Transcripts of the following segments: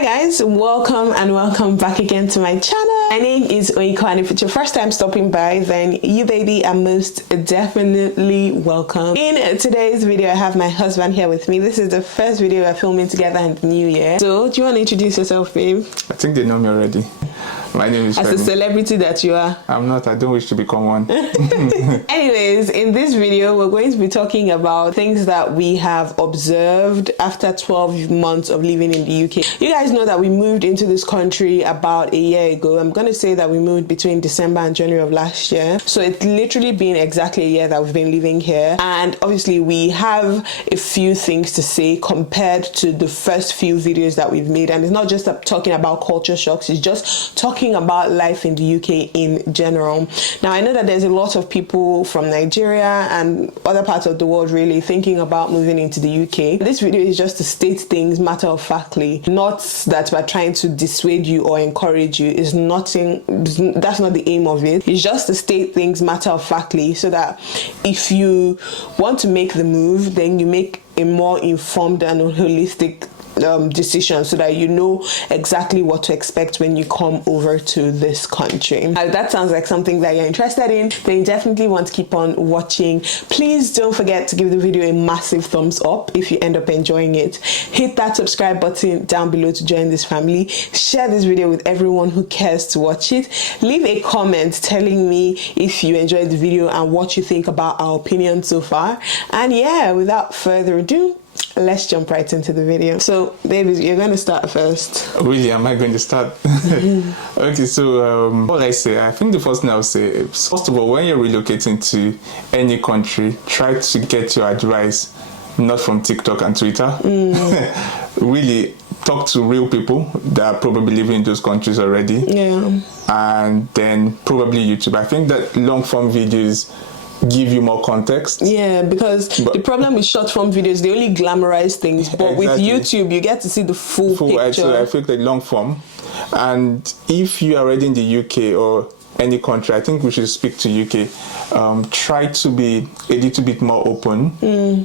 Hi guys, welcome back again to my channel. My name is OMUGWO, and if it's your first time stopping by, then you baby are most definitely welcome. In today's video, I have my husband here with me. This is the first video we're filming together in the new year. So do you want to introduce yourself, babe? I think they know me already. My name is As Femi. a celebrity that you are. I'm not. I don't wish to become one. Anyways, in this video, we're going to be talking about things that we have observed after 12 months of living in the UK. You guys know that we moved into this country about a year ago. I'm going to say that we moved between December and January of last year. So it's literally been exactly a year that we've been living here. And obviously, we have a few things to say compared to the first few videos that we've made. And it's not just talking about culture shocks. It's just talking about life in the UK in general. Now, I know that there's a lot of people from Nigeria and other parts of the world really thinking about moving into the UK. This video is just to state things matter of factly, not that we're trying to dissuade you or encourage you. It's nothing, that's not the aim of it. It's just to state things matter of factly so that if you want to make the move, then you make a more informed and holistic decision so that you know exactly what to expect when you come over to this country. Now, if that sounds like something that you're interested in, then you definitely want to keep on watching. Please don't forget to give the video a massive thumbs up if you end up enjoying it. Hit that subscribe button down below to join this family. Share this video with everyone who cares to watch it. Leave a comment telling me if you enjoyed the video and what you think about our opinion so far. And yeah, without further ado, let's jump right into the video. So, baby, you're going to start first. Really, am I going to start? Okay, so what I say, I think the first thing I'll say is, first of all, when you're relocating to any country, try to get your advice not from TikTok and Twitter. Really, talk to real people that are probably living in those countries already. Yeah. And then probably YouTube. I think that long form videos give you more context. Yeah, because the problem with short form videos, they only glamorize things, but with YouTube you get to see the full picture. So I think the long form, and if you are already in the UK or any country, I think we should speak to UK. Try to be a little bit more open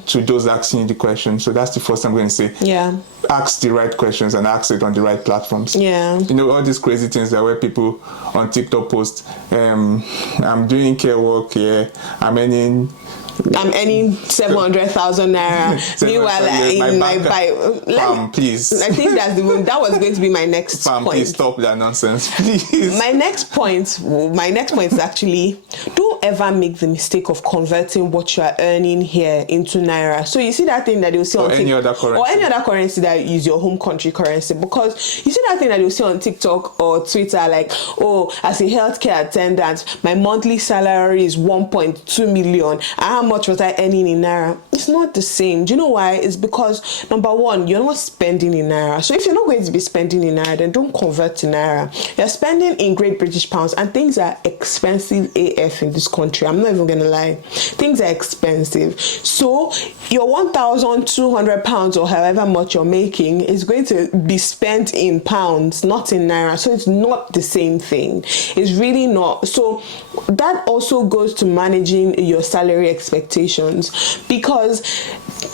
to those asking you the question. So that's the first thing I'm going to say. Yeah. Ask the right questions and ask it on the right platforms. Yeah. You know, all these crazy things that where people on TikTok post, I'm doing care work here, I'm earning 700,000 naira. Meanwhile, in my bio, please. I think that was going to be my next point. Please stop that nonsense, please. My next point is actually, don't ever make the mistake of converting what you are earning here into naira. So you see that thing that you'll see on TikTok, or any other currency that is your home country currency, because you see that thing that you'll see on TikTok or Twitter, like, oh, as a healthcare attendant, my monthly salary is 1.2 million. How much was I earning in naira? It's not the same. Do you know why? It's because, number one, you're not spending in naira. So if you're not going to be spending in naira, then don't convert to naira. You're spending in Great British pounds, and things are expensive AF in this country. I'm not even gonna lie. Things are expensive. So your 1,200 pounds or however much you're making is going to be spent in pounds, not in naira. So it's not the same thing. It's really not. So that also goes to managing your salary expectations, because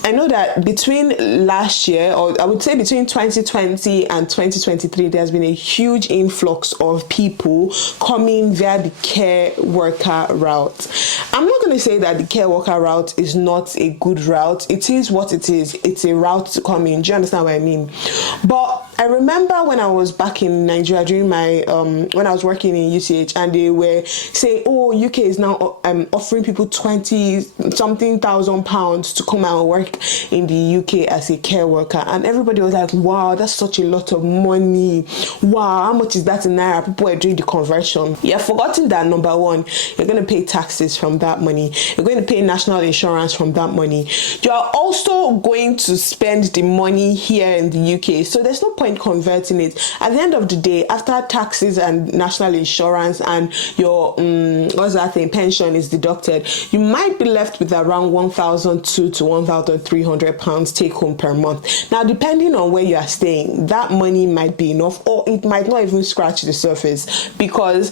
I know that between last year, or I would say between 2020 and 2023, there's been a huge influx of people coming via the care worker route. I'm not going to say that the care worker route is not a good route. It is what it is. It's a route to come in. Do you understand what I mean? But I remember when I was back in Nigeria during my when I was working in UCH, and they were saying, oh, UK is now offering people 20-something thousand pounds to come and work in the UK as a care worker, and everybody was like, wow, that's such a lot of money. Wow, how much is that in naira? People are doing the conversion. You're forgetting that, number one, you're going to pay taxes from that money. You're going to pay national insurance from that money. You are also going to spend the money here in the UK. So there's no point converting it. At the end of the day, after taxes and national insurance and your pension is deducted, you might be left with around 1,200 to 1,000 £1,300 take home per month. Now, depending on where you are staying, that money might be enough, or it might not even scratch the surface, because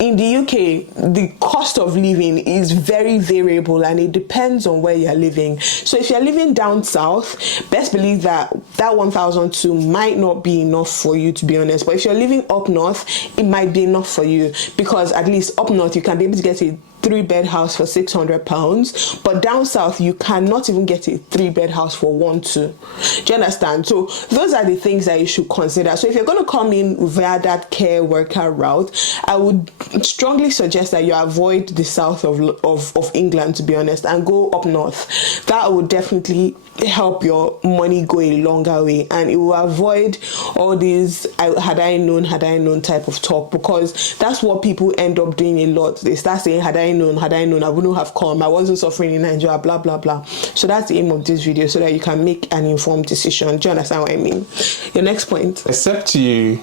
in the UK, the cost of living is very variable and it depends on where you're living. So if you're living down south, best believe that 1,200 might not be enough for you, to be honest. But if you're living up north, it might be enough for you, because at least up north you can be able to get a 3-bed house for £600, but down south you cannot even get a 3-bed house for 1-2. Do you understand? So those are the things that you should consider. So if you're going to come in via that care worker route, I would strongly suggest that you avoid the south of England, to be honest, and go up north. That would definitely help your money go a longer way, and it will avoid all these had I known type of talk, because that's what people end up doing a lot. They start saying had I known, I wouldn't have come, I wasn't suffering in Nigeria, blah blah blah. So that's the aim of this video, so that you can make an informed decision. Do you understand what I mean? Your next point. Except you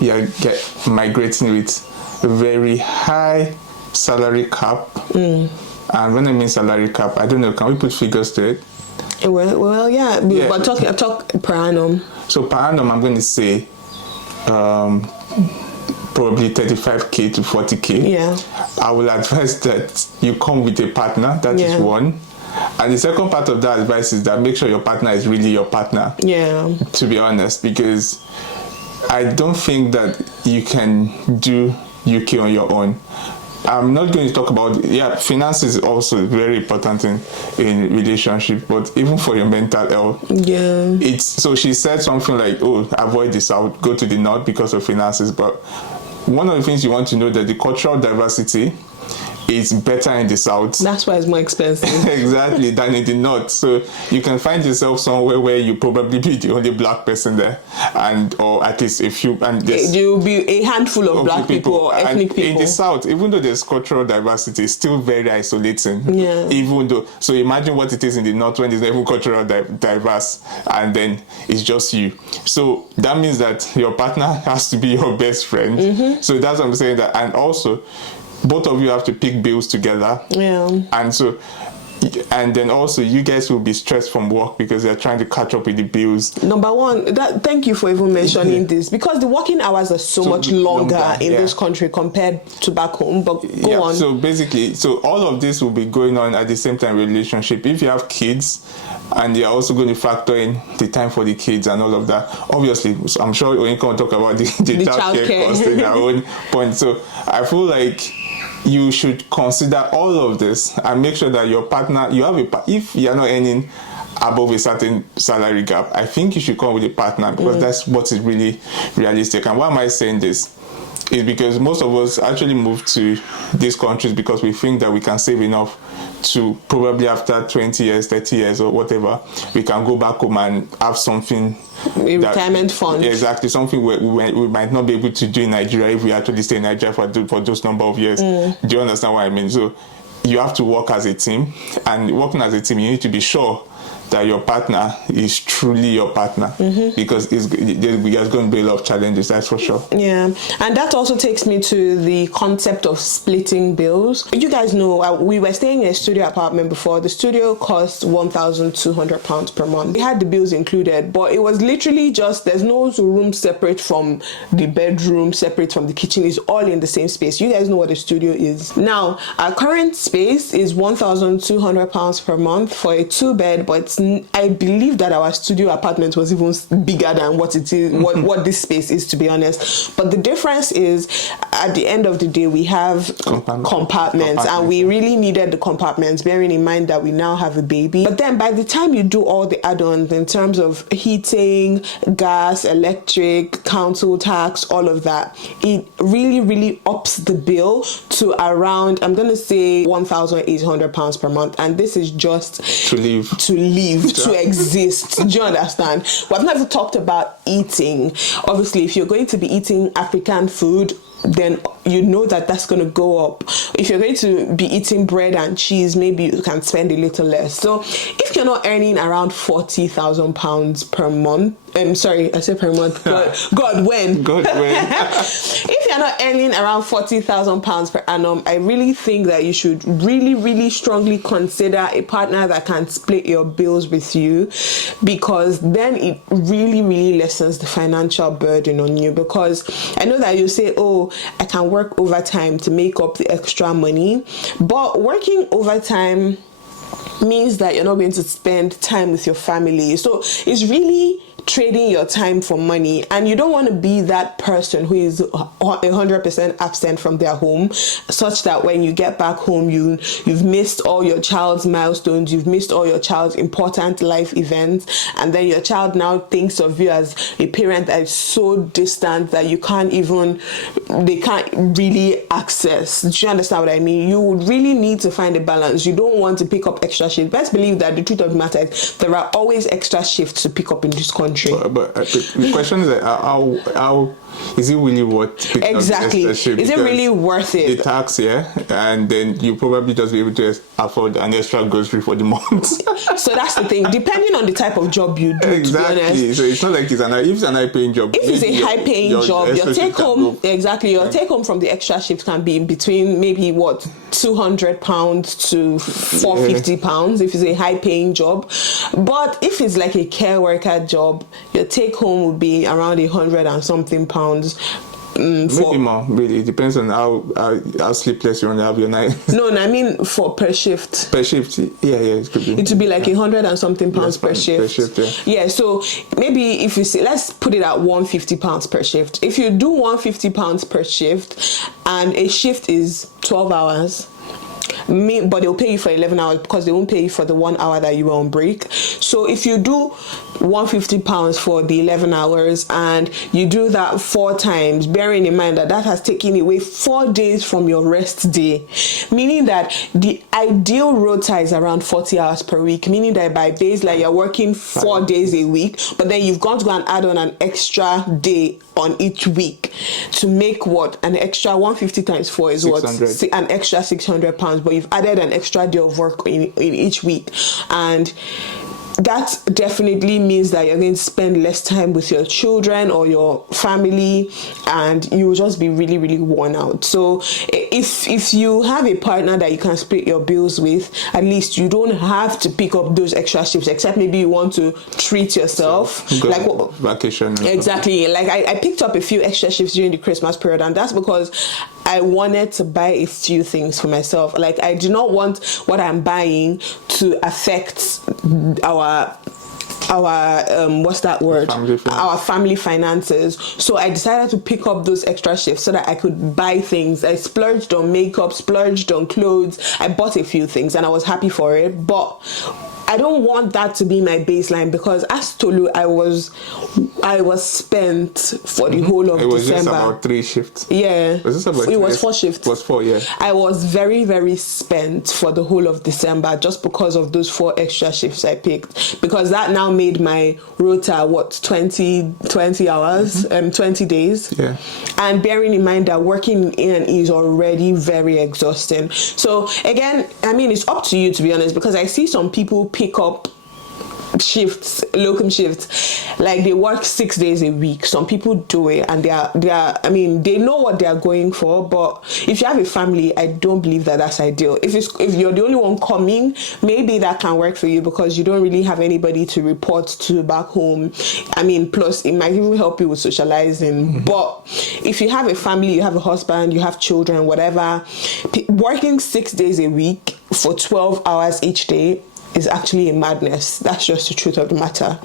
get migrating with a very high salary cap, and when I mean salary cap, I don't know, can we put figures to it? Well, yeah. But talk per annum. So per annum, I'm going to say probably 35k to 40k. Yeah. I will advise that you come with a partner. That is one. And the second part of that advice is that make sure your partner is really your partner. Yeah. To be honest, because I don't think that you can do UK on your own. I'm not going to talk about, finance is also very important in relationship, but even for your mental health. Yeah. So she said something like, avoid the south, go to the north because of finances. But one of the things you want to know that the cultural diversity is better in the south. That's why it's more expensive. Exactly, than in the north. So you can find yourself somewhere where you probably be the only black person there, or at least a few. And there will be a handful of black people or ethnic people. In the south, even though there's cultural diversity, it's still very isolating. Yeah. Even though, so imagine what it is in the north when there's not even cultural diverse, and then it's just you. So that means that your partner has to be your best friend. Mm-hmm. So that's what I'm saying. That, and also, both of you have to pick bills together. Yeah. And then also you guys will be stressed from work because they're trying to catch up with the bills. Number one, thank you for even mentioning this, because the working hours are so much longer in this country compared to back home. But go on. So basically, all of this will be going on at the same time in relationship. If you have kids, and you're also going to factor in the time for the kids and all of that. Obviously, I'm sure we can talk about the childcare cost in our own point. So I feel like you should consider all of this and make sure that your partner, if you're not earning above a certain salary gap, I think you should come with a partner, because that's what is really realistic. And why am I saying this? Is because most of us actually move to these countries because we think that we can save enough to probably after 20 years, 30 years or whatever, we can go back home and have something. A retirement fund. Exactly, something we might not be able to do in Nigeria if we actually stay in Nigeria for those number of years. Do you understand what I mean? So you have to work as a team, and working as a team, you need to be sure that your partner is truly your partner, because there's going to be a lot of challenges, that's for sure. Yeah, and that also takes me to the concept of splitting bills. You guys know we were staying in a studio apartment before. The studio cost £1,200 per month. We had the bills included, but it was literally just, there's no room separate from the bedroom, separate from the kitchen. It's all in the same space. You guys know what a studio is. Now, our current space is £1,200 per month for a 2-bed, but I believe that our studio apartment was even bigger than what it is, what this space is, to be honest. But the difference is, at the end of the day, we have compartments, and we really needed the compartments, bearing in mind that we now have a baby. But then by the time you do all the add-ons in terms of heating, gas, electric, council tax, all of that, it really, really ups the bill to around, I'm going to say £1,800 per month. And this is just to live. To exist. Do you understand? We've not even talked about eating. Obviously, if you're going to be eating African food, then you know that that's going to go up. If you're going to be eating bread and cheese, maybe you can spend a little less. So if you're not earning around £40,000 per month, sorry, I said per month. God, when? If you're not earning around £40,000 per annum, I really think that you should really, really strongly consider a partner that can split your bills with you, because then it really, really lessens the financial burden on you. Because I know that you say, oh, I can work overtime to make up the extra money, but working overtime means that you're not going to spend time with your family. So it's really trading your time for money, and you don't want to be that person who is 100% absent from their home, such that when you get back home, you've missed all your child's milestones, you've missed all your child's important life events, and then your child now thinks of you as a parent that is so distant that they can't really access. Do you understand what I mean? You would really need to find a balance. You don't want to pick up extra shifts. Best believe that the truth of the matter is there are always extra shifts to pick up in this country. But the question is, how is it really worth picking exactly up the extra shift? Is it really worth it? The tax, and then you probably just be able to afford an extra grocery for the month. So that's the thing, depending on the type of job you do. Exactly. To be honest. So it's not like if it's an high paying job. If it's a high paying job, your take home take home from the extra shift can be in between maybe £200 to £450 if it's a high paying job. But if it's like a care worker job, your take home would be around £100 and something pounds. Maybe more, really. It depends on how sleepless you want to have your night. No, I mean for per shift. Per shift, yeah, it could be. It would be like £100 and something pounds per shift. Per shift, yeah. So maybe if you see, let's put it at £150 per shift. If you do £150 per shift, and a shift is 12 hours, but they'll pay you for 11 hours because they won't pay you for the 1 hour that you were on break. So if you do £150 for the 11 hours and you do that 4 times, bearing in mind that has taken away 4 days from your rest day, meaning that the ideal rota is around 40 hours per week, meaning that by baseline you're working 4 days a week, but then you've got to go and add on an extra day on each week to make an extra 150 times 4 is 600. An extra £600, but you've added an extra day of work in each week. And that definitely means that you're going to spend less time with your children or your family, and you will just be really, really worn out. So if you have a partner that you can split your bills with, at least you don't have to pick up those extra shifts, except maybe you want to treat yourself, like vacation. Exactly. Like I picked up a few extra shifts during the Christmas period, and that's because I wanted to buy a few things for myself. Like I do not want what I'm buying to affect our what's that word? Our family finances. So I decided to pick up those extra shifts so that I could buy things. I splurged on makeup, splurged on clothes. I bought a few things and I was happy for it. But I don't want that to be my baseline, because as Tolu, I was spent for the whole of December. It was just about 3 shifts. Yeah. It was 4 shifts. It was 4, yeah. I was very, very spent for the whole of December just because of those 4 extra shifts I picked. Because that now made my rota 20 hours, 20 days. Yeah. And bearing in mind that working in is already very exhausting. So again, I mean, it's up to you, to be honest, because I see some people pick up shifts, locum shifts, like they work 6 days a week. Some people do it and they are I mean, they know what they are going for. But if you have a family, I don't believe that that's ideal. If you're the only one coming, maybe that can work for you because you don't really have anybody to report to back home. I mean, plus it might even help you with socializing. Mm-hmm. But if you have a family, you have a husband, you have children, whatever, working 6 days a week for 12 hours each day is actually a madness. That's just the truth of the matter.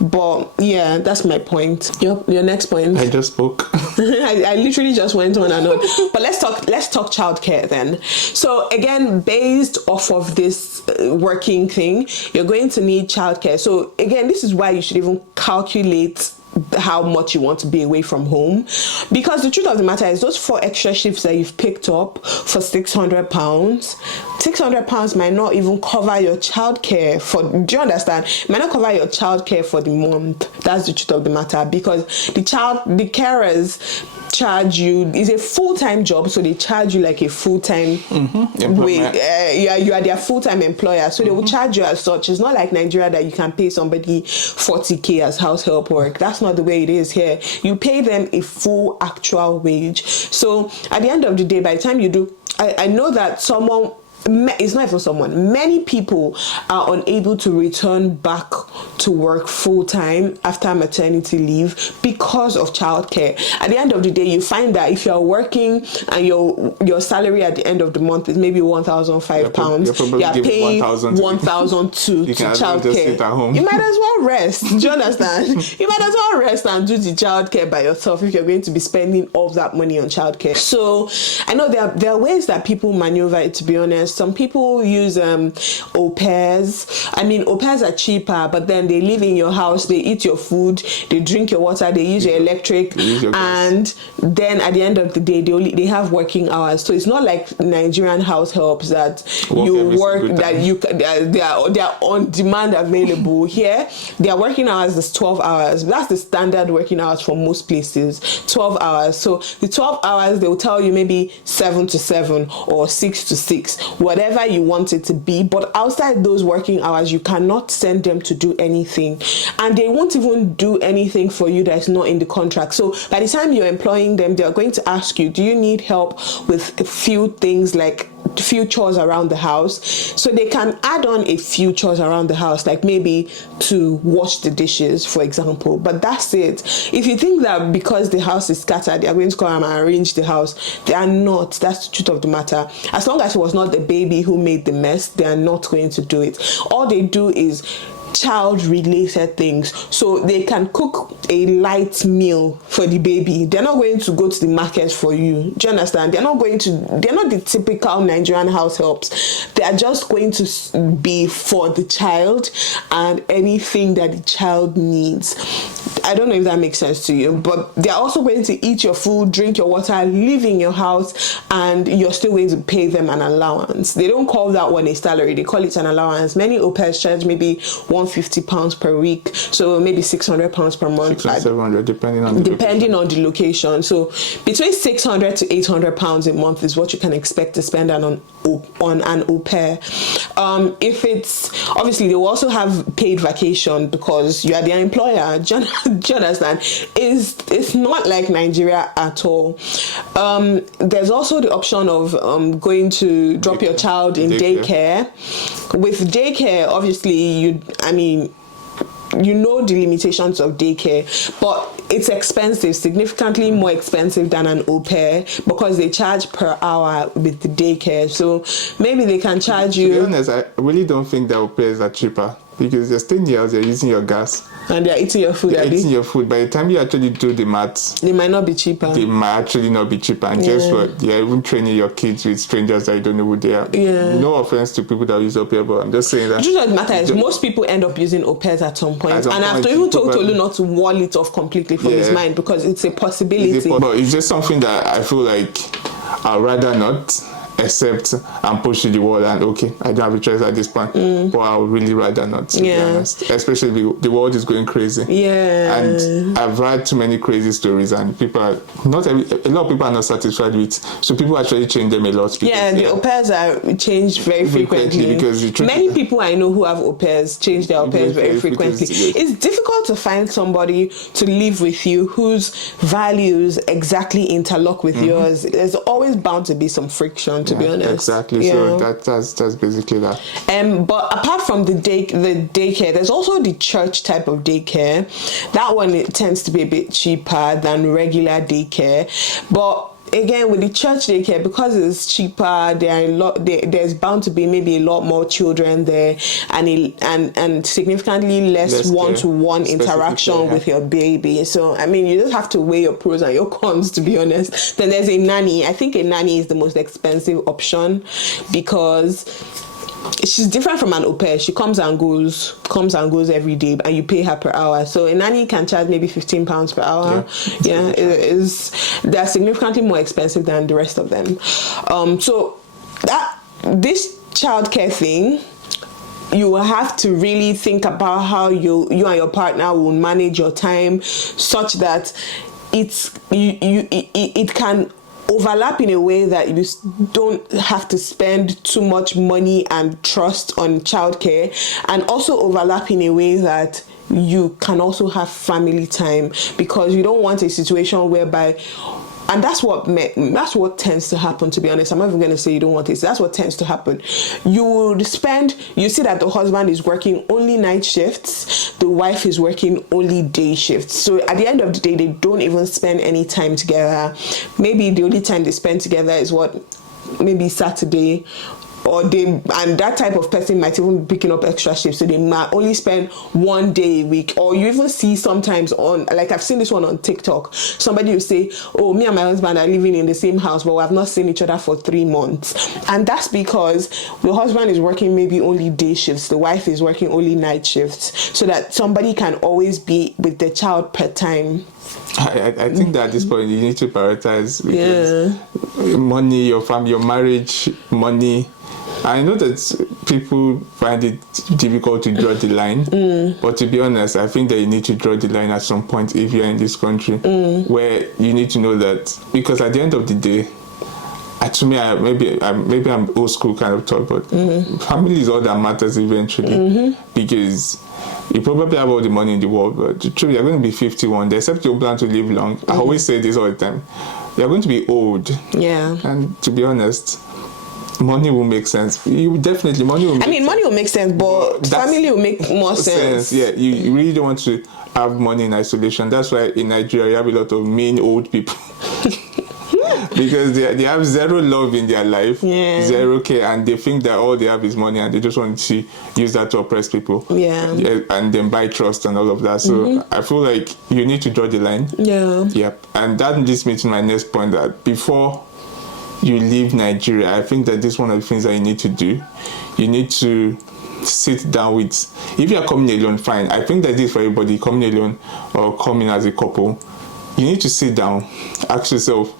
But yeah, that's my point. Your next point. I just spoke. I literally just went on and on. But let's talk childcare then. So again, based off of this working thing, you're going to need childcare. So again, this is why you should even calculate how much you want to be away from home, because the truth of the matter is those 4 extra shifts that you've picked up for £600 might not even cover your childcare do you understand? It might not cover your childcare for the month. That's the truth of the matter, because the carers charge you. It's a full-time job, so they charge you like a full-time you are their full-time employer, so they will charge you as such. It's not like Nigeria that you can pay somebody 40k as house help work. That's not the way it is here. You pay them a full actual wage. So at the end of the day, by the time you do, I know that it's not even someone. Many people are unable to return back to work full time after maternity leave because of childcare. At the end of the day, you find that if you're working and your salary at the end of the month is maybe £1,005, you're paying 1,002 to childcare. You might as well rest. Do you understand? You might as well rest and do the childcare by yourself if you're going to be spending all that money on childcare. So I know there are ways that people maneuver it, to be honest. Some people use au pairs. I mean, au pairs are cheaper, but then they live in your house, they eat your food, they drink your water, they use your electric, and then at the end of the day, they have working hours. So it's not like Nigerian house helps that you work, that they are on demand available. Here, their working hours is 12 hours. That's the standard working hours for most places, 12 hours. So the 12 hours, they will tell you maybe 7 to 7 or 6 to 6. Whatever you want it to be, but outside those working hours, you cannot send them to do anything, and they won't even do anything for you that is not in the contract. So by the time you're employing them, they're going to ask you, do you need help with a few things, like few chores around the house? So they can add on a few chores around the house, like maybe to wash the dishes, for example, but that's it. If you think that because the house is scattered, they are going to come and arrange the house, they are not. That's the truth of the matter. As long as it was not the baby who made the mess, they are not going to do it. All they do is child related things, so they can cook a light meal for the baby. They're not going to go to the market for you. Do you understand? They're not the typical Nigerian house helps. They are just going to be for the child and anything that the child needs. I don't know if that makes sense to you, but they're also going to eat your food, drink your water, live in your house, and you're still going to pay them an allowance. They don't call that one a salary, they call it an allowance. Many au pairs charge maybe £150 per week, so maybe £600 per month. 600, 700, depending on the location. So between £600 to £800 a month is what you can expect to spend on an au pair. If it's, obviously they will also have paid vacation because you are their employer. Do you understand? It's not like Nigeria at all. There's also the option of going to drop your child in daycare. With daycare, obviously, you know the limitations of daycare, but it's expensive, significantly more expensive than an au pair, because they charge per hour with the daycare. So maybe they can charge you. To be honest, I really don't think that au pairs are cheaper, because they're staying in your house, they're using your gas. And they're eating your food. Your food. By the time you actually do the maths, they might not be cheaper. And guess what? You're even training your kids with strangers that you don't know who they are. Yeah. No offense to people that use au pair, but I'm just saying that. The truth of the matter is, most people end up using au pairs at some point. And I have to even told Tolu not to wall it off completely from his mind, because it's a possibility. But it's just something that I feel like I'd rather not accept and push to the wall, and okay, I don't have a choice at this point, but I would really rather not, to be honest. Especially the world is going crazy, and I've read too many crazy stories, and a lot of people are not satisfied with, so people actually change them a lot. The au pairs are changed very frequently, because many people I know who have au pairs change their au pairs very frequently. It's difficult to find somebody to live with you whose values exactly interlock with yours. There's always bound to be some friction, to be honest. Exactly. So that's basically that. But apart from the daycare, there's also the church type of daycare. That one, it tends to be a bit cheaper than regular daycare. But again, with the church daycare, because it's cheaper, there's bound to be maybe a lot more children there, and significantly less one-to-one interaction with your baby. So you just have to weigh your pros and your cons, to be honest. Then there's a nanny. I think a nanny is the most expensive option, because she's different from an au pair. She comes and goes every day, and you pay her per hour. So a nanny can charge maybe £15 per hour. They're significantly more expensive than the rest of them. So this childcare thing, you will have to really think about how you and your partner will manage your time, such that it can overlap in a way that you don't have to spend too much money and trust on childcare, and also overlap in a way that you can also have family time, because you don't want a situation whereby, and that's what tends to happen, to be honest. I'm not even going to say you don't want it. That's what tends to happen. You see that the husband is working only night shifts, the wife is working only day shifts. So at the end of the day, they don't even spend any time together. Maybe the only time they spend together is maybe Saturday, and that type of person might even be picking up extra shifts, so they might only spend one day a week. Or you even see sometimes like I've seen this one on TikTok, somebody will say, oh, me and my husband are living in the same house, but we have not seen each other for 3 months. And that's because the husband is working maybe only day shifts, the wife is working only night shifts, so that somebody can always be with the child per time. I think that at this point you need to prioritize, because money, your family, your marriage, money. I know that people find it difficult to draw the line, but to be honest, I think that you need to draw the line at some point if you're in this country, where you need to know that, because at the end of the day, to me, maybe I'm old school kind of thought, but family is all that matters eventually, because you probably have all the money in the world, but truly you're going to be 51, except you plan to live long. I always say this all the time, you're going to be old. Yeah. And to be honest, money will make sense. Money will make sense, but family will make more sense. Yeah, you really don't want to have money in isolation. That's why in Nigeria you have a lot of mean old people. Because they have zero love in their life, zero care, and they think that all they have is money, and they just want to use that to oppress people. And then buy trust and all of that. So I feel like you need to draw the line. Yep. And that leads me to my next point, that before you leave Nigeria, I think that this is one of the things that you need to do. You need to sit down with, if you're coming alone, fine. I think that this for everybody, coming alone or coming as a couple, you need to sit down, ask yourself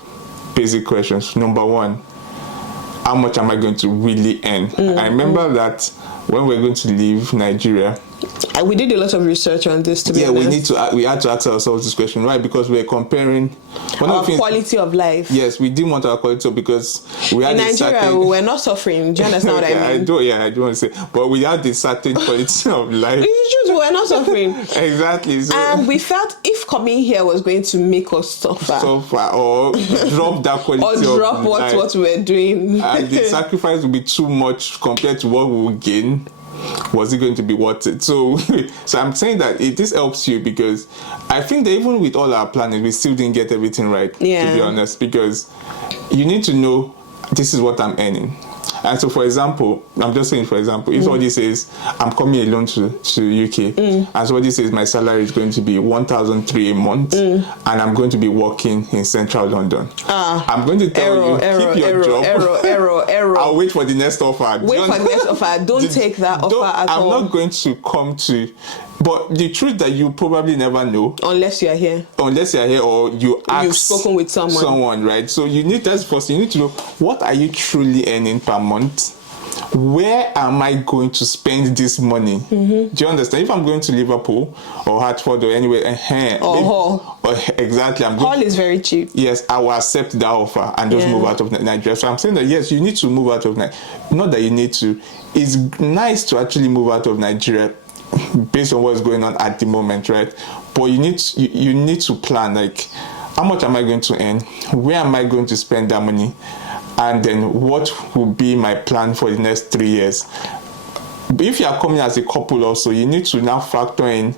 basic questions. Number one, how much am I going to really earn? I remember that when we're going to leave Nigeria, we did a lot of research on this, to be honest. We had to ask ourselves this question, right? Because we're comparing our quality of life. Yes, we didn't want our quality, because we had in Nigeria, we're not suffering. Do you understand what I mean? I do want to say, but we had this certain quality of life. We're not suffering. Exactly. So, and we felt if coming here was going to make us suffer, or drop that quality or drop what we're doing, and the sacrifice would be too much compared to what we will gain. Was it going to be worth it? So I'm saying that this helps you, because I think that even with all our planning, we still didn't get everything right, to be honest, because you need to know this is what I'm earning. And so, for example, I'm just saying, if somebody says, I'm coming alone to UK, and somebody says my salary is going to be 1,300 a month, and I'm going to be working in central London, I'm going to tell keep your job. Error. I'll wait for the next offer. Don't take that offer at all. I'm not going to come to... But the truth that you probably never know, unless you are here, or you ask, you've spoken with someone, right? So you need to know, what are you truly earning per month? Where am I going to spend this money? Do you understand? If I'm going to Liverpool or Hartford or anywhere, exactly, Hall is very cheap. Yes, I will accept that offer and just move out of Nigeria. So I'm saying that yes, you need to move out of Nigeria. Not that you need to. It's nice to actually move out of Nigeria based on what's going on at the moment, right? But you need to plan, like, how much am I going to earn? Where am I going to spend that money? And then what will be my plan for the next 3 years? But if you are coming as a couple also, you need to now factor in,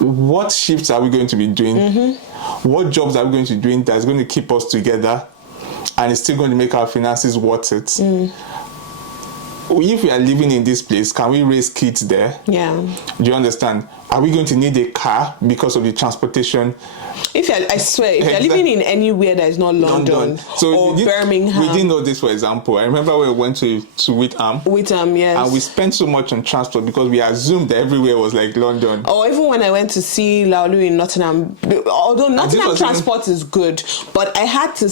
what shifts are we going to be doing? What jobs are we going to be doing that's going to keep us together and it's still going to make our finances worth it? If we are living in this place, can we raise kids there? Do you understand? Are we going to need a car because of the transportation? I swear, if you're living in anywhere that is not London or Birmingham. We didn't know this, for example. I remember when we went to Witham. Yes. And we spent so much on transport because we assumed that everywhere was like London. Or even when I went to see Laulu in Nottingham, although Nottingham transport is good, but I had to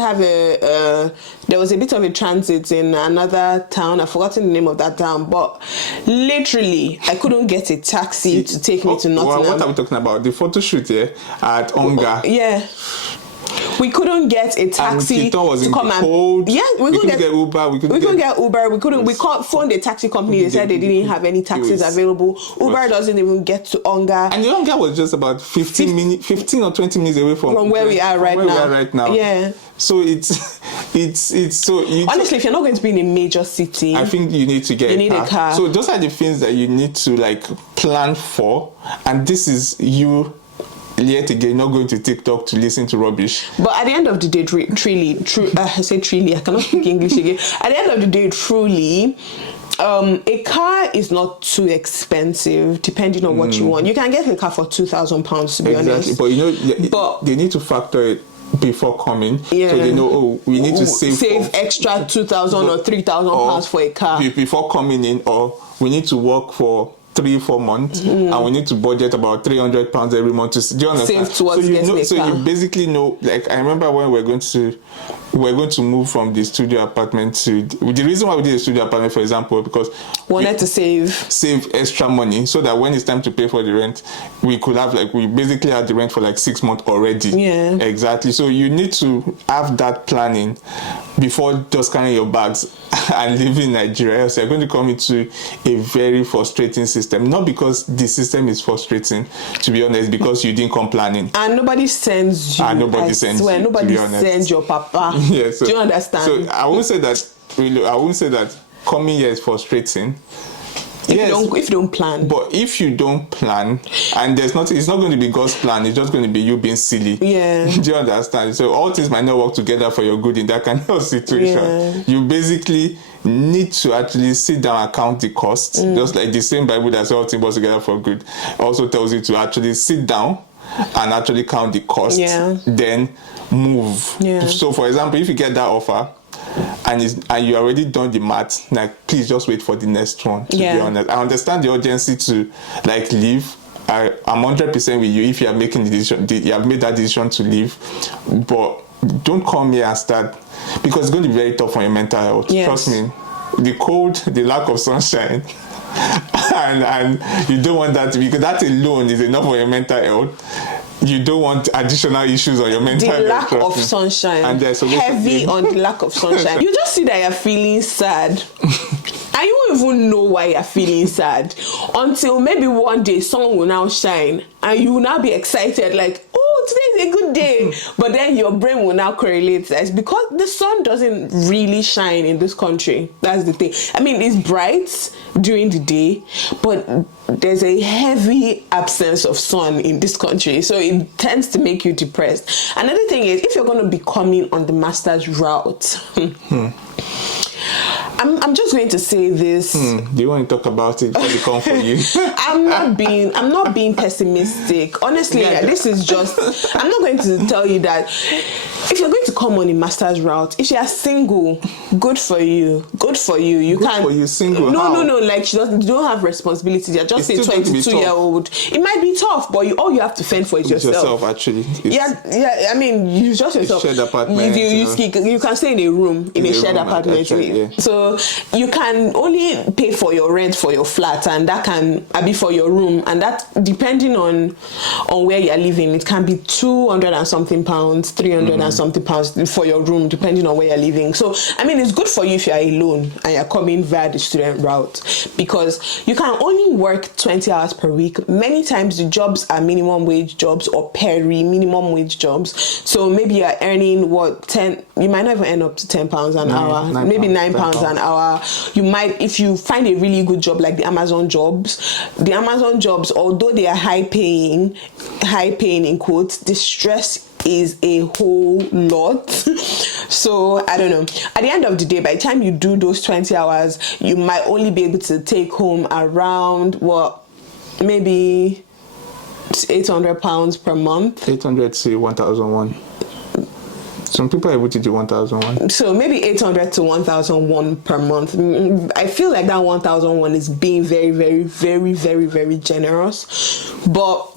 have there was a bit of a transit in another town. I've forgotten the name of that town, but literally I couldn't get a taxi to take me to Nottingham. What are we talking about? The photo shoot shoot here at Onga. Yeah. We couldn't get a taxi to come and we couldn't get Uber. We couldn't get Uber. We couldn't phone the taxi company. They said they didn't have any taxis available. Uber doesn't even get to Onga. And the Onga was just about 15 or 20 minutes away from where we are right now. Yeah. So it's so honestly, if you're not going to be in a major city, I think you need to get a car. So those are the things that you need to like plan for, and this is you. Yet again, not going to TikTok to listen to rubbish. But at the end of the day, I cannot speak English again. At the end of the day, truly, a car is not too expensive, depending on what you want. You can get a car for £2,000, to be honest. But they need to factor it before coming, so they know, we need to save extra £2,000 or £3,000 for a car before coming in, or we need to work for 3-4 months, and we need to budget about £300 every month to do you understand? Save towards you basically know. Like I remember when we're going to move from the studio apartment to the reason why we did a studio apartment, for example, because wanted to save extra money so that when it's time to pay for the rent, we could have we basically had the rent for 6 months already. Yeah, exactly. So you need to have that planning before just carrying your bags and leaving Nigeria. Else you're going to come into a very frustrating system. Not because the system is frustrating, to be honest, because you didn't come planning. And nobody sends you. Nobody sends your papa. Yeah, do you understand? So I won't say that coming here is frustrating. If you don't plan. But if you don't plan, and it's not going to be God's plan, it's just going to be you being silly. Yeah. Do you understand? So all things might not work together for your good in that kind of situation. Yeah. You basically need to actually sit down and count the costs. Just like the same Bible that says all things work together for good also tells you to actually sit down and actually count the costs. Yeah. Then move. Yeah. So for example, if you get that offer, and you already done the math, please just wait for the next one, to be honest. I understand the urgency to leave. I'm 100% with you if you are making the decision, you have made that decision to leave, but don't come here and start, because it's going to be very tough on your mental health. Yes. Trust me, the cold, the lack of sunshine, and you don't want that, because that alone is enough for your mental health. You don't want additional issues on your mental health. The lack of sunshine. And heavy on the lack of sunshine. You just see that you're feeling sad. And you won't even know why you're feeling sad. Until maybe one day sun will now shine. And you will now be excited today's a good day. But then your brain will now correlate that because the sun doesn't really shine in this country. That's the thing. I mean, it's bright during the day, but there's a heavy absence of sun in this country, so it tends to make you depressed. Another thing is, if you're going to be coming on the master's route, I'm just going to say this. Do you want to talk about it before they come for you? I'm not being pessimistic. Honestly, this is just, I'm not going to tell you that if you're going to come on a master's route, if you are single, good for you. Good for you. You can. For you, single. No. You don't have responsibility. You're just a 22-year-old. It might be tough, but all you have to fend for is yourself. Actually. I mean, you just yourself. Shared apartment. You can stay in a room in a shared apartment. So you can only pay for your rent for your flat, and that can be for your room, and that, depending on where you're living, it can be £200 and something, 300 and something pounds for your room, depending on where you're living. So I mean, it's good for you if you're alone and you're coming via the student route, because you can only work 20 hours per week. Many times the jobs are minimum wage jobs or minimum wage jobs. So maybe you're earning you might not even earn up to £10 an hour, maybe £9 an hour. You might, if you find a really good job like the Amazon jobs, although they are high paying in quotes, the stress is a whole lot. So I don't know, at the end of the day, by the time you do those 20 hours, you might only be able to take home around maybe £800 per month. 800 to 1,001. Some people are able to do 1,001. So maybe 800 to 1,001 per month. I feel like that 1,001 is being very, very, very, very, very generous. But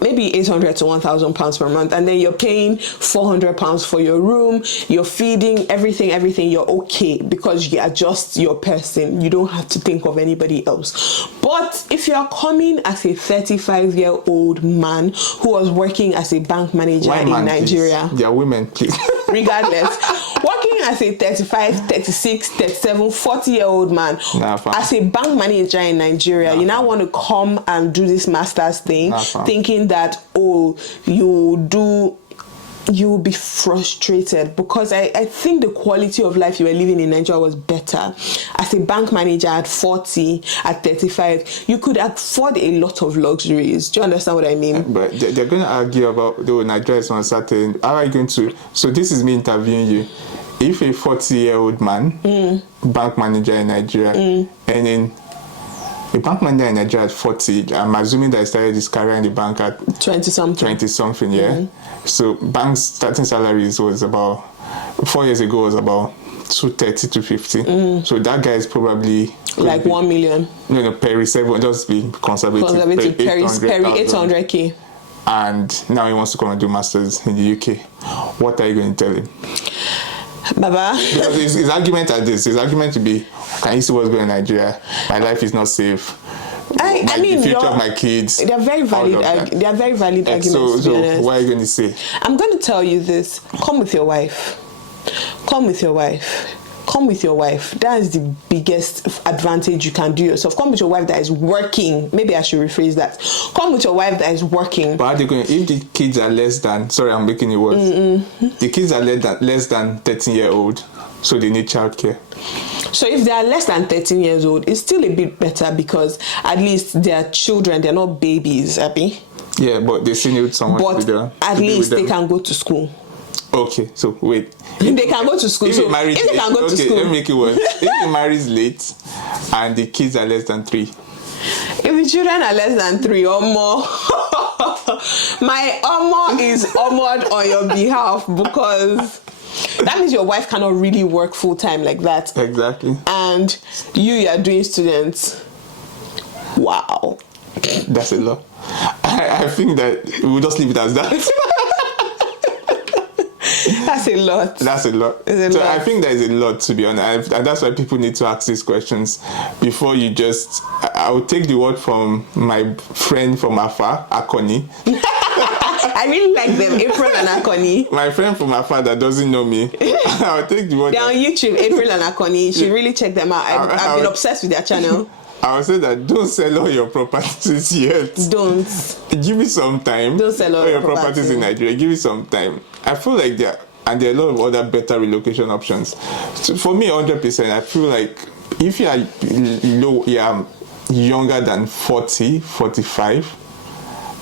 maybe 800 to 1,000 pounds per month, and then you're paying 400 pounds for your room, you're feeding everything, you're okay, because you are just your person. You don't have to think of anybody else. But if you're coming as a 35-year-old man who was working as a bank manager in Nigeria, please. They are women, please. Regardless, working as a 35, 36, 37, 40-year-old man as a bank manager in Nigeria, you now want to come and do this master's thing, thinking that, oh, you'll be frustrated, because I think the quality of life you were living in Nigeria was better. As a bank manager at 40, at 35, you could afford a lot of luxuries. Do you understand what I mean? But they're going to argue about, though, Nigeria is uncertain. How are you going to... So this is me interviewing you. If a 40-year-old man, bank manager in Nigeria, and then a bank manager in Nigeria at 40, I'm assuming that I started his career in the bank at 20-something, yeah? So bank's starting salaries was about, 4 years ago, was about 230 to 50. So that guy is probably... Like 1 million. No, per 7, just be conservative. Per 800K. And now he wants to come and do masters in the UK. What are you going to tell him? Baba. Because his argument at this, his argument to be, can you see what's going on in Nigeria? My life is not safe. I mean, the future of my kids. They are very valid. They are very valid arguments. So what are you going to say? I'm going to tell you this: come with your wife. Come with your wife. Come with your wife. That is the biggest advantage you can do yourself. Come with your wife that is working. Maybe I should rephrase that. Come with your wife that is working. But how are they going? If the kids are less than, sorry, I'm making it worse. The kids are less than 13-year-old, so they need childcare. So if they are less than 13 years old, it's still a bit better, because at least they are children. They're not babies, Abby. Yeah, but they still need someone to be there. At least they can go to school. Okay, so wait. They can go to school. If they can go to school. Let me make it worse. If he marries late and the kids are less than 3. If the children are less than 3 or more, my Omo is honored on your behalf, because that means your wife cannot really work full time like that. Exactly. And you are doing students. Wow. That's a lot. I think that we'll just leave it as that. That's a lot. That's a lot. So I think there is a lot, to be honest, and that's why people need to ask these questions before you just... I will take the word from my friend from afar, Akoni. I really like them, April and Akoni. My friend from afar that doesn't know me. I'll take the word. They're on YouTube, April and Akoni. You should really check them out. I've been obsessed with their channel. I would say that don't sell all your properties yet. Don't. Give me some time. Don't sell all your properties in Nigeria. Give me some time. I feel like there are a lot of other better relocation options. So for me, 100%, I feel like if you are younger than 40, 45,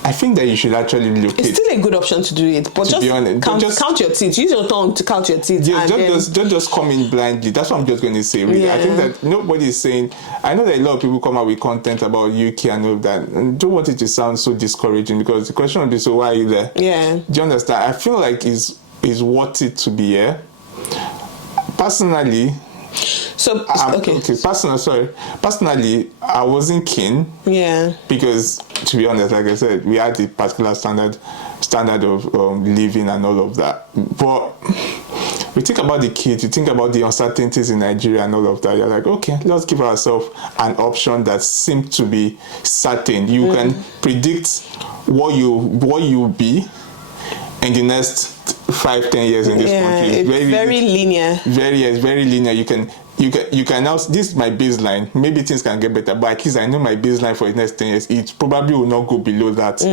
I think that you should actually relocate. It's still a good option to do it, but just count your teeth. Use your tongue to count your teeth. Yeah, don't just come in blindly. That's what I'm just going to say. Really, I think that nobody is saying. I know that a lot of people come out with content about UK and all that, and don't want it to sound so discouraging, because the question will be, so why are you there? Yeah. Do you understand? I feel like it's worth it to be here. Personally. Personally, I wasn't keen. Yeah. Because, to be honest, like I said, we had a particular standard of living and all of that. But we think about the kids, we think about the uncertainties in Nigeria and all of that. You're like, okay, let's give ourselves an option that seems to be certain. You can predict what you'll be in the next 5-10 years in this country. It's very linear. Very linear. You can now, this is my baseline. Maybe things can get better, but at least I know my baseline for the next 10 years. It probably will not go below that,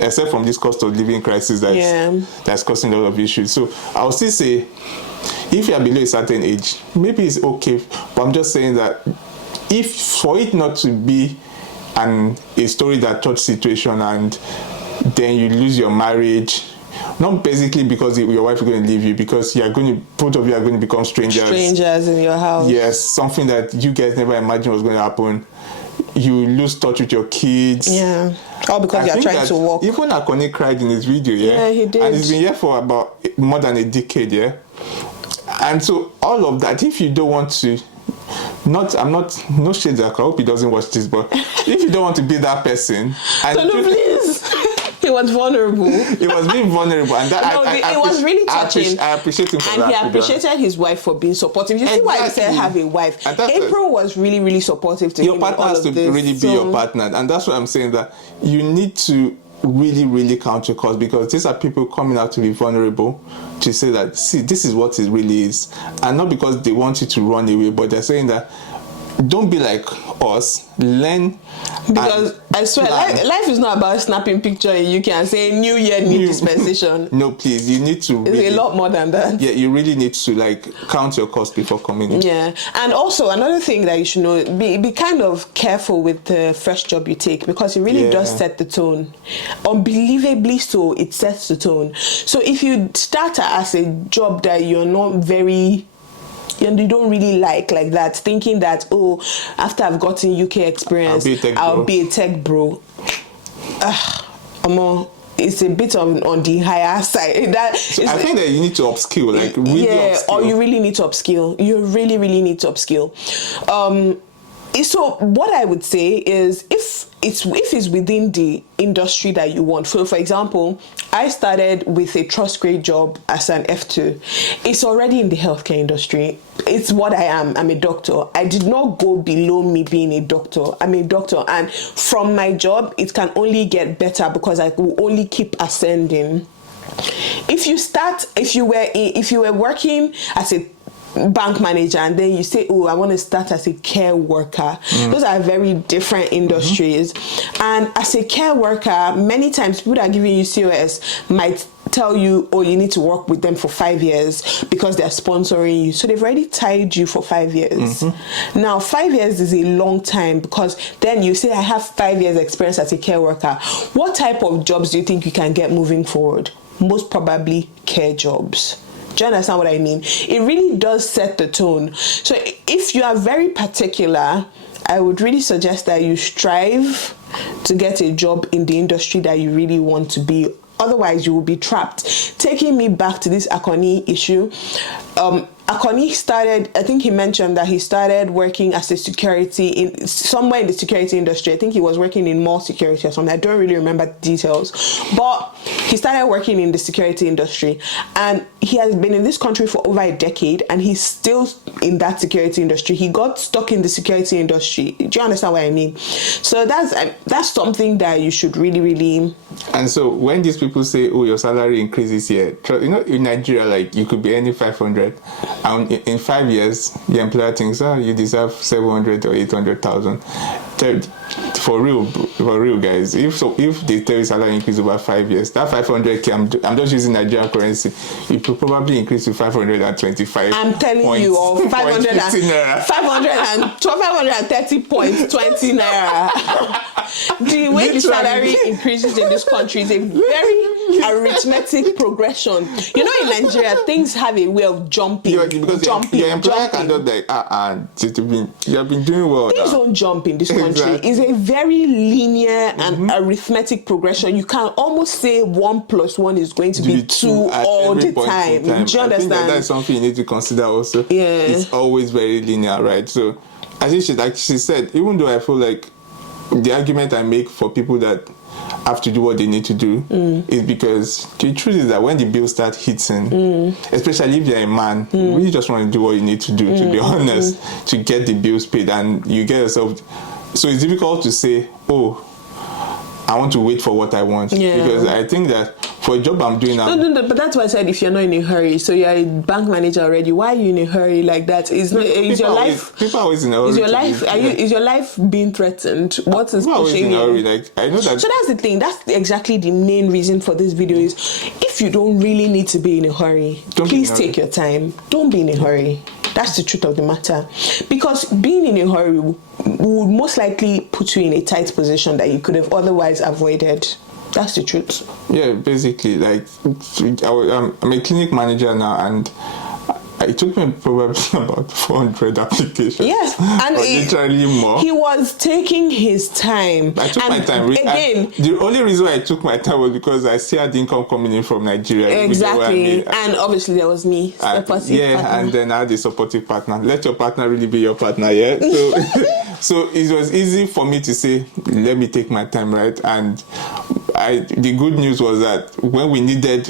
except from this cost of living crisis that's causing a lot of issues. So I would still say, if you are below a certain age, maybe it's okay. But I'm just saying that if for it not to be a story that touch situation and then you lose your marriage, not basically because your wife is going to leave you, because both of you are going to become strangers. Strangers in your house. Yes, something that you guys never imagined was going to happen. You lose touch with your kids. Yeah. All because you're trying to walk. Even Akoni cried in his video, Yeah, he did. And he's been here for about more than a decade, yeah. And so all of that, if you don't want to, no shades, I hope he doesn't watch this, but if you don't want to be that person, and so no, please. He was vulnerable. He was being vulnerable, and that it was really touching. I appreciate him for and that. And he appreciated his wife for being supportive. You see why he said have a wife. April was really, really supportive to him. Your partner has to really be your partner, and that's what I'm saying, that you need to really, really count your cost, because these are people coming out to be vulnerable, to say that, see, this is what it really is, and not because they want you to run away, but they're saying that don't be like us, learn. Because I swear, life is not about snapping picture in UK and saying New Year, new dispensation. No, please, you need to really, it's a lot more than that. Yeah, you really need to like count your cost before coming in. Yeah, and also another thing that you should know, be kind of careful with the first job you take, because it really does set the tone. Unbelievably so, it sets the tone. So if you start as a job that you're not very, and you don't really like that, thinking that, oh, after I've gotten UK experience, I'll be a tech bro. It's a bit on the higher side. I think that you need to upskill, like really upskill. Or you really need to upskill. You really, really need to upskill. So what I would say is, if it's within the industry that you want. So for example, I started with a trust grade job as an F2. It's already in the healthcare industry. It's what I am. I'm a doctor. I did not go below me being a doctor. I'm a doctor, and from my job, it can only get better because I will only keep ascending. If you were working as a bank manager and then you say, oh, I want to start as a care worker, those are very different industries. And as a care worker, many times people that are giving you COS might tell you, oh, you need to work with them for 5 years because they're sponsoring you. So they've already tied you for 5 years. Now 5 years is a long time, because then you say, I have 5 years experience as a care worker. What type of jobs do you think you can get moving forward? Most probably care jobs. Do you understand what I mean? It really does set the tone. So if you are very particular, I would really suggest that you strive to get a job in the industry that you really want to be. Otherwise, you will be trapped. Taking me back to this Akoni issue, Akoni started, I think he mentioned that he started working as a security somewhere in the security industry. I think he was working in mall security or something. I don't really remember the details. But he started working in the security industry. And he has been in this country for over a decade, and he's still in that security industry. He got stuck in the security industry. Do you understand what I mean? So that's something that you should really, really... And so when these people say, oh, your salary increases here, you know, in Nigeria, like, you could be earning 500, and in 5 years, the employer thinks, oh, you deserve 700 or 800,000. For real, guys. If they tell you salary increase over 5 years, that 500k, I'm just using Nigerian currency, it will probably increase to 525. I'm telling you, or 530.20 naira. The way the salary increases in this country is a very arithmetic progression. You know, in Nigeria, things have a way of jumping. Your employer cannot like, you have been doing well. Things don't jump in this country. Exactly. It's a very linear and arithmetic progression. You can almost say 1 + 1 is going to be 2 all the time. Do you understand? I think that's something you need to consider also. Yeah. It's always very linear, right? So, I think she said, even though I feel like the argument I make for people that have to do what they need to do is because the truth is that when the bills start hitting, especially if you're a man, you really just want to do what you need to do, to be honest, to get the bills paid, and you get yourself. So it's difficult to say, oh, I want to wait for what I want, because I think that for a job I'm doing now. No, but that's why I said if you're not in a hurry. So you're a bank manager already. Why are you in a hurry like that? Is your life? People are always in a hurry. Is your life? Is your life being threatened? What is pushing you? Like, I know that. So that's the thing. That's exactly the main reason for this video. Is if you don't really need to be in a hurry, please take your time. Don't be in a hurry. That's the truth of the matter. Because being in a hurry would most likely put you in a tight position that you could have otherwise avoided. That's the truth. Yeah, basically, like, I'm a clinic manager now, and it took me probably about 400 applications. Yes, and literally more. He was taking his time. I took my time. Again, the only reason why I took my time was because I still had the income coming in from Nigeria. Exactly, and obviously there was me. And then I had a supportive partner. Let your partner really be your partner, yeah? So, so it was easy for me to say, let me take my time, right? And the good news was that when we needed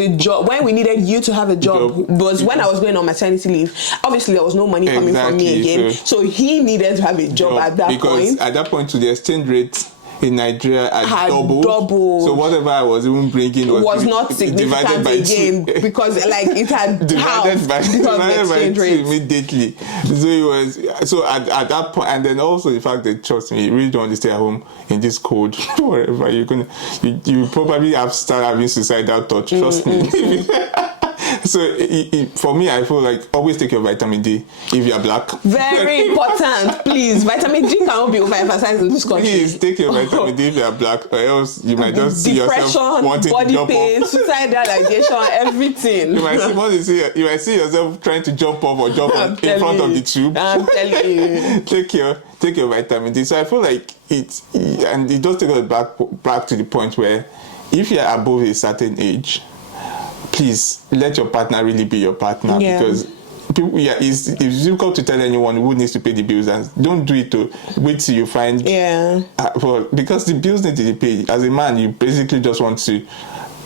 a job, when we needed you to have a job was when I was going on maternity leave. Obviously, there was no money coming from me again, so he needed to have a job at that point. Because at that point, to the exchange rate in Nigeria had doubled. So whatever I was even bringing was not significant again because like it had divided by two immediately. So it was at that point, and then also the fact that, trust me, you really don't want to stay at home in this cold wherever you probably have started having suicidal thoughts. Trust me. So for me, I feel like always take your vitamin D if you are black. Very important, please. Vitamin D cannot be overemphasized in this country. Please take your vitamin D if you are black, or else you might just see yourself wanting to jump pain, off. Suicidal ideation, everything. You might see yourself trying to jump off or jump in front of the tube. I'm telling you. take your vitamin D. So I feel like it does take us back to the point where if you are above a certain age, please let your partner really be your partner, because it's difficult to tell anyone who needs to pay the bills, and don't do it to wait till you find because the bills need to be paid. As a man, you basically just want to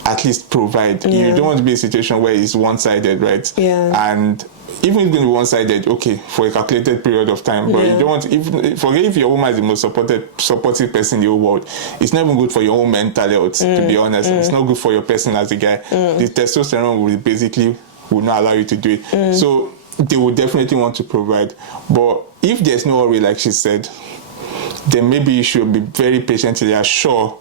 at least provide. You don't want to be in a situation where it's one-sided, right? And even if it's going to be one-sided, okay, for a calculated period of time, but you don't want to, forget if your woman is the most supportive person in the whole world. It's not even good for your own mental health, to be honest. It's not good for your person as a guy. The testosterone will not allow you to do it. So they will definitely want to provide. But if there's no hurry, like she said, then maybe you should be very patient till you are sure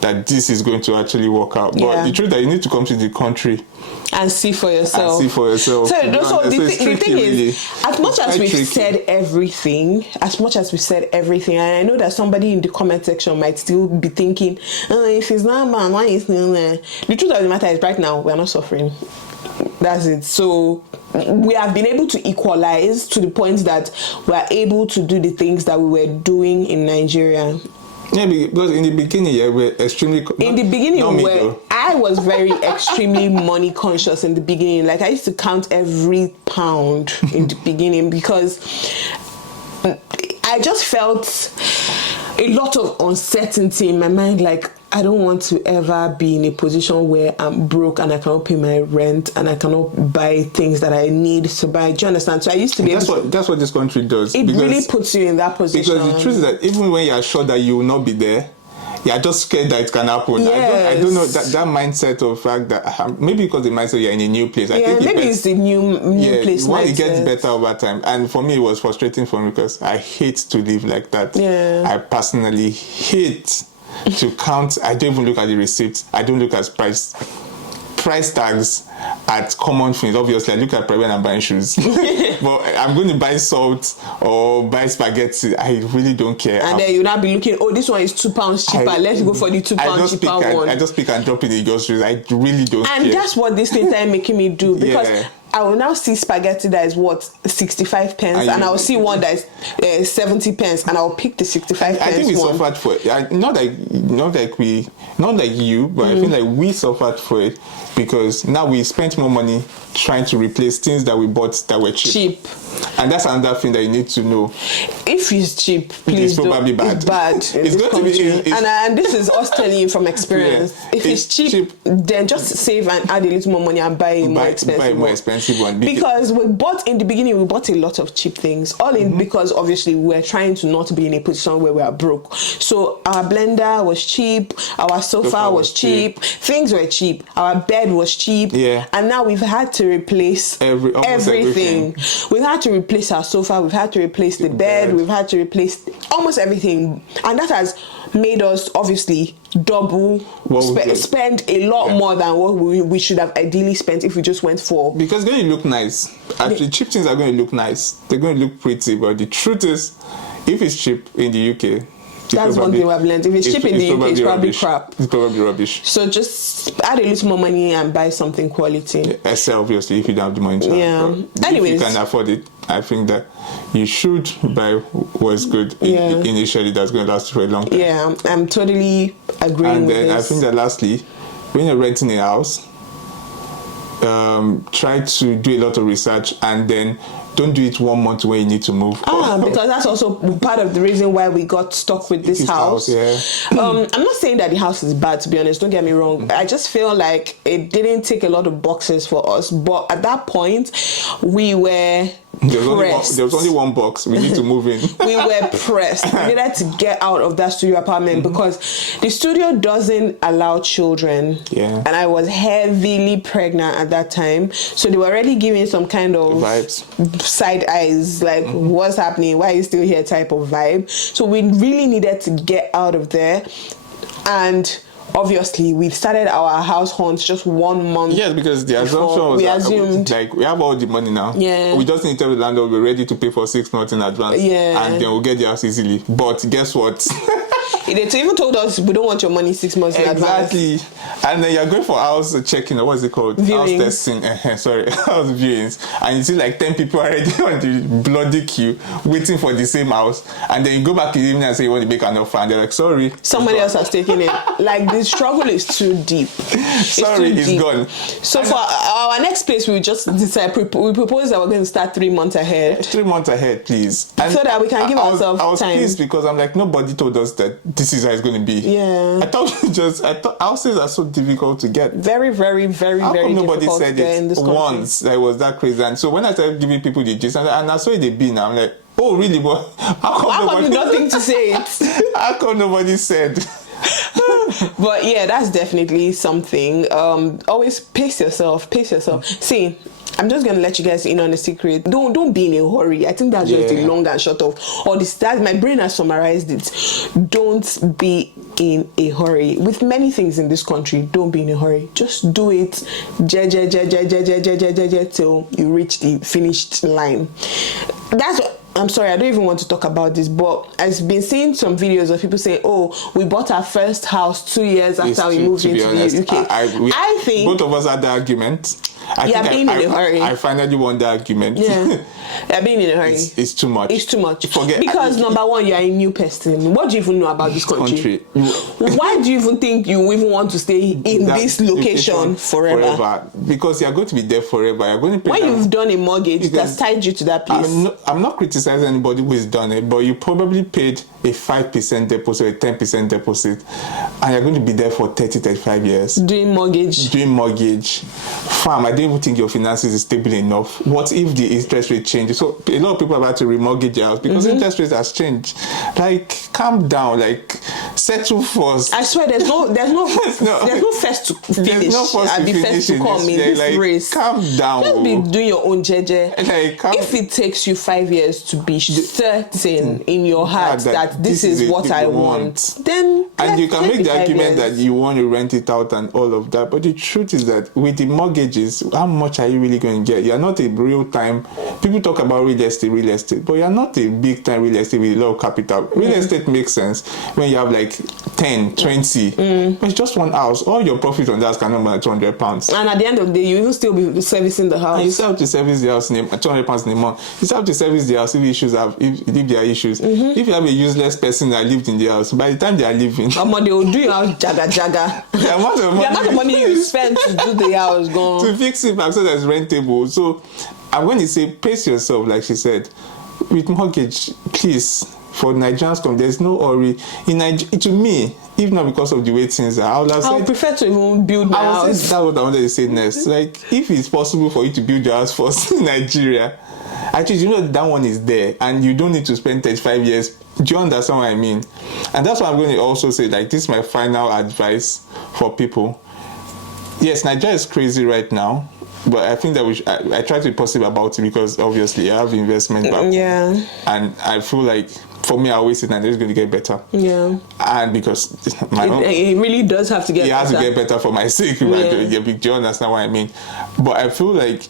that this is going to actually work out. But the truth is that you need to come to the country and see for yourself. So the thing is, as much as we've said everything, and I know that somebody in the comment section might still be thinking, if it's not man, why is still there? The truth of the matter is, right now we're not suffering. That's it. So we have been able to equalize to the point that we're able to do the things that we were doing in Nigeria. Yeah, because in the beginning, we're extremely... I was very extremely money conscious in the beginning. Like, I used to count every pound in the beginning because I just felt a lot of uncertainty in my mind. Like, I don't want to ever be in a position where I'm broke and I cannot pay my rent and I cannot buy things that I need to buy. Do you understand? So I used to be... That's what this country does. It really puts you in that position. Because the truth is that even when you are sure that you will not be there, you are just scared that it can happen. Yes. I don't know that mindset of fact that maybe because the mindset you're in a new place. It's the new place. It gets better over time. And for me, it was frustrating for me because I hate to live like that. I personally hate to count. I don't even look at the receipts. I don't look at price tags at common things. Obviously, I look at price when I'm buying shoes. But I'm going to buy salt or buy spaghetti. I really don't care. And then you'll not be looking, this one is £2 cheaper. Let's go for the £2 cheaper one. I just pick and drop in the groceries. I really don't care. And that's what these things are making me do, because I will now see spaghetti that is 65 pence, and I will see one that is 70 pence, and I'll pick the 65 pence. I think we suffered for it. Not like you, but I feel like we suffered for it because now we spent more money trying to replace things that we bought that were cheap. And that's another thing that you need to know. If it's cheap, please it's probably bad. It's bad. It's going to be, and this is us telling you from experience. If it's cheap, then just save and add a little more money and buy a more expensive one. Because we bought a lot of cheap things. Because obviously we're trying to not be in a position where we are broke. So our blender was cheap, our sofa was cheap, things were cheap, our bed was cheap, and now we've had to replace everything. We've had to replace our sofa, we've had to replace the bed, we've had to replace almost everything, and that has made us obviously spend a lot more than what we should have ideally spent if we just went for. Because it's going to look nice. Actually, cheap things are going to look nice. They're going to look pretty, but the truth is, if it's cheap in the UK, that's one thing I've learned. If it's cheap in the UK, it's probably crap. It's probably rubbish. So just add a little more money and buy something quality. Obviously, if you don't have the money to anyways, if you can afford it, I think that you should buy what's good initially that's going to last for a long time. Yeah, I'm totally agreeing with this. And then I think that lastly, when you're renting a house, try to do a lot of research, and then don't do it 1 month when you need to move. Because that's also part of the reason why we got stuck with this house. I'm not saying that the house is bad, to be honest, don't get me wrong. I just feel like it didn't tick a lot of boxes for us, but at that point we were there was only one box. We need to move in. We were pressed. We needed to get out of that studio apartment because the studio doesn't allow children. And I was heavily pregnant at that time, so they were already giving some kind of vibes, side eyes, like what's happening, why are you still here type of vibe. So we really needed to get out of there, and obviously we started our house hunt just 1 month. Yes, because the assumption was assumed like we have all the money now. We just need to tell the landlord we're ready to pay for 6 months in advance. And then we'll get the house easily. But guess what? They even told us we don't want your money 6 months in advance. Exactly. And then you're going for house checking, or what's it called? Viewings. House testing. House viewings. And you see like 10 people already on the bloody queue waiting for the same house. And then you go back in the evening and say you want to make an offer, and they're like, sorry, somebody else has taken it. Like the struggle is too deep. It's gone. So for our next place, we just decided, we proposed that we're going to start 3 months ahead. 3 months ahead, please. And so that we can give ourselves time. I was pissed because I'm like, nobody told us that this is how it's going to be. I thought houses are so difficult to get. Very, very, very, how very come difficult nobody said to get in this country? Once that was that crazy. And so when I started giving people the gist, and I saw it be now, I'm like, oh really? But how come you nothing to say it? How come nobody said? But yeah, that's definitely something. Always pace yourself. See, I'm just gonna let you guys in on a secret. Don't be in a hurry. I think that's just the long and short of all this. That my brain has summarized it. Don't be in a hurry with many things in this country. Don't be in a hurry. Just do it till you reach the finished line. That's what. I'm sorry, I don't even want to talk about this, but I've been seeing some videos of people saying, oh, we bought our first house 2 years after we moved into the UK. I think both of us had the argument. Being in a hurry. I finally won the argument. Being in a hurry. It's too much. It's too much. Because number one, you're a new person. What do you even know about this country? Why do you even think you even want to stay in this location forever? Because you're going to be there forever. You're going to pay. When you've done a mortgage, that's tied you to that place. I'm not criticizing anybody who has done it, but you probably paid a 5% deposit, a 10% deposit, and you're going to be there for 30-35 years. Doing mortgage. Fam, I don't even think your finances is stable enough. What if the interest rate changes? So a lot of people have had to remortgage their house because interest rates has changed. Like, calm down. Like, settle first. I swear, there's no first to finish. There's no first to come in this race. Calm down. Just be doing your own jeje. Like, if it takes you 5 years to be certain in your heart that this is what I want, then and you can make the argument that you want to rent it out and all of that. But the truth is that with the mortgages, how much are you really going to get? You're not a real time. People talk about real estate, but you're not a big time real estate with a lot of capital. Real estate makes sense when you have like 10, 20. But it's just one house. All your profit on that can number £200. And at the end of the day, you will still be servicing the house. And you still have to service the house in £200 in a month. You still have to service the house if there are issues. If you have a useless person that lived in the house, by the time they are leaving, they will do your house jaga. The amount of money you spend to do the house gone. To fix it back so that it's rentable. So I'm going to say pace yourself, like she said. With mortgage, please, for Nigerians, there's no hurry. To me, if not because of the way things are, I would prefer to even build my house. That's what I wanted to say next. Like, if it's possible for you to build your house first in Nigeria, actually, you know that one is there, and you don't need to spend 35 years. Do you understand what I mean? And that's what I'm going to also say. Like, this is my final advice for people. Yes, Nigeria is crazy right now, but I think that I try to be positive about it because obviously I have investment back. And I feel like for me, I always say Nigeria is going to get better. And because it really does have to get better. It has to get better for my sake. Do you understand what I mean? But I feel like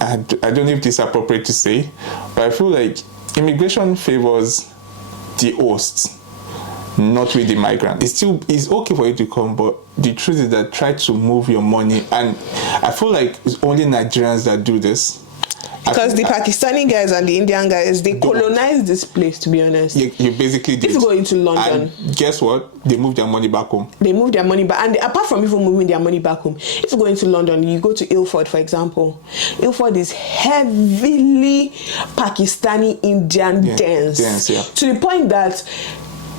I don't know if this is appropriate to say, but I feel like immigration favors the host, not with the migrant. It's okay for you to come, but the truth is that try to move your money. And I feel like it's only Nigerians that do this. Because the Pakistani guys and the Indian guys, they colonized this place, to be honest. You basically did. If you go into London. And guess what? They moved their money back home. They moved their money back. And apart from even moving their money back home, if you go into London, you go to Ilford, for example. Ilford is heavily Pakistani Indian dense. To the point that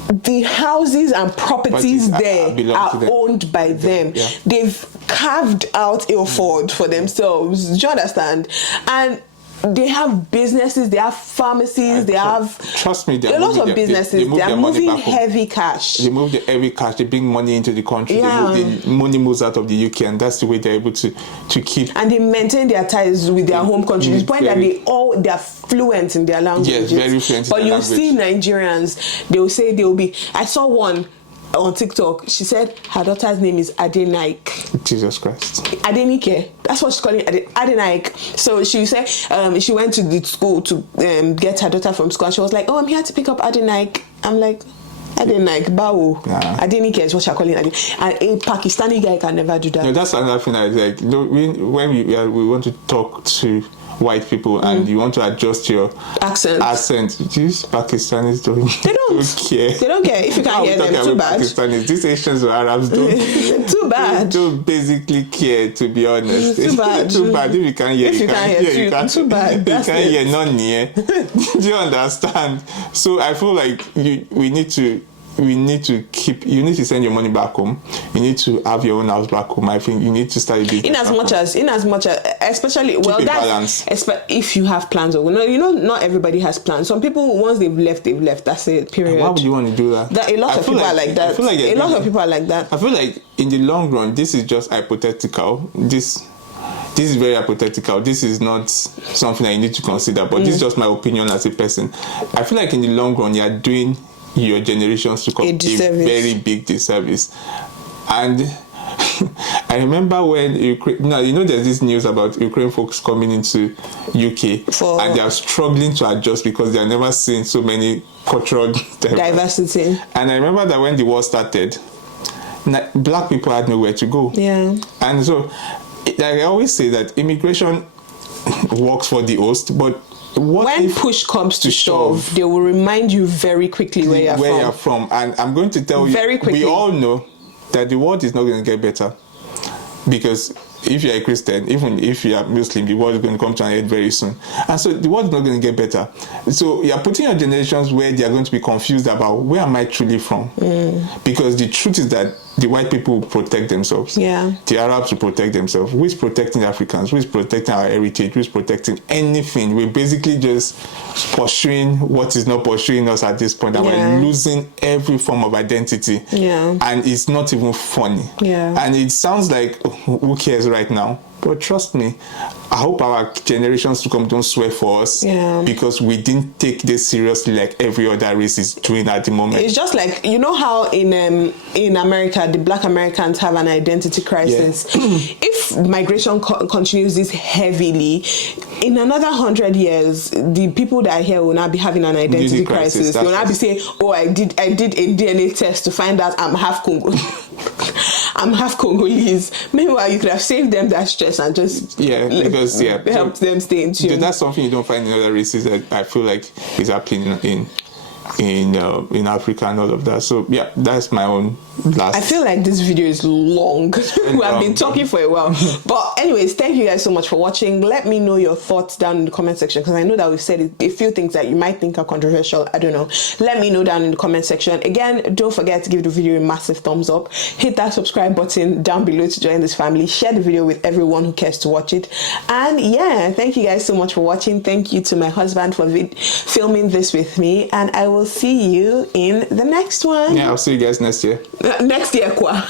the houses and properties there are owned by them. Yeah. They've carved out Ilford for themselves. Do you understand? And they have businesses, they have pharmacies, they have... Trust me, there are lots of businesses. They are moving heavy cash. They move the heavy cash, they bring money into the country, the money moves out of the UK, and that's the way they're able to keep... And they maintain their ties with their home country. To the point that they are fluent in their languages. Yes, very fluent in but their you'll language. see Nigerians, they'll say they'll be... I saw one on TikTok. She said her daughter's name is Adenaik. Jesus Christ. Adenike. That's what she's calling it, Adenaik. So she said she went to the school to get her daughter from school. And she was like, "Oh, I'm here to pick up Adenaik." I'm like, Adenaik, Bawo. Nah. Adenike is what she's calling it. And a Pakistani guy can never do that. No, that's another thing I like. When we want to talk to white people and you want to adjust your accent. These Pakistanis don't care. They don't care if you can't hear them. Too bad. Pakistanis, these Asians or Arabs don't. Too bad. Don't basically care, to be honest. Too bad. Too bad. If you can't hear, you can't. Too bad. You can't hear, not near. Do you understand? So I feel like we need to you need to send your money back home. You need to have your own house back home. I think you need to start a business. In as much as especially balance. If you have plans or not everybody has plans. Some people, once they've left. That's it, period. And why would you want to do that? A lot of people are like that. I feel like a lot of people are like that. I feel like in the long run, this is just hypothetical. This is very hypothetical. This is not something that you need to consider, but this is just my opinion as a person. I feel like in the long run, you are doing your generations to come a very big disservice. And I remember when Ukraine, there's this news about Ukraine folks coming into UK and they are struggling to adjust because they have never seen so many cultural diversity. And I remember that when the war started, black people had nowhere to go. Yeah. And so, like I always say that immigration works for the host, but when push comes to shove, they will remind you very quickly where you're from. And I'm going to tell you, very quickly. We all know that the world is not going to get better. Because if you're a Christian, even if you're Muslim, the world is going to come to an end very soon. And so the world is not going to get better. So you're putting your generations where they are going to be confused about where am I truly from? Because the truth is that the white people will protect themselves. Yeah. The Arabs will protect themselves. Who is protecting Africans? Who is protecting our heritage? Who is protecting anything? We're basically just pursuing what is not pursuing us at this point. And we're losing every form of identity. Yeah. And it's not even funny. Yeah. And it sounds like, who cares right now? But trust me, I hope our generations to come don't swear for us because we didn't take this seriously like every other race is doing at the moment. It's just like, you know how in America, the black Americans have an identity crisis. Yeah. If migration continues this heavily, in another 100 years, the people that are here will not be having an identity crisis. They will not be saying, "Oh, I did a DNA test to find out I'm half Congo." I'm half Congolese. Meanwhile, you could have saved them that stress and just helped them stay in tune. That's something you don't find in other races that I feel like is happening in Africa and all of that. So yeah, that's my own last. I feel like this video is long. We have been talking for a while. But anyways, thank you guys so much for watching. Let me know your thoughts down in the comment section, because I know that we've said a few things that you might think are controversial. I don't know. Let me know down in the comment section. Again, don't forget to give the video a massive thumbs up. Hit that subscribe button down below to join this family. Share the video with everyone who cares to watch it. And yeah, thank you guys so much for watching. Thank you to my husband for filming this with me. And I will see you in the next one. Yeah, I'll see you guys next year. Next year, Kwa.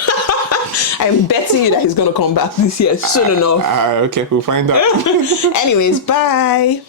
I'm betting you that he's going to come back this year soon enough. Okay, we'll find out. Anyways, bye.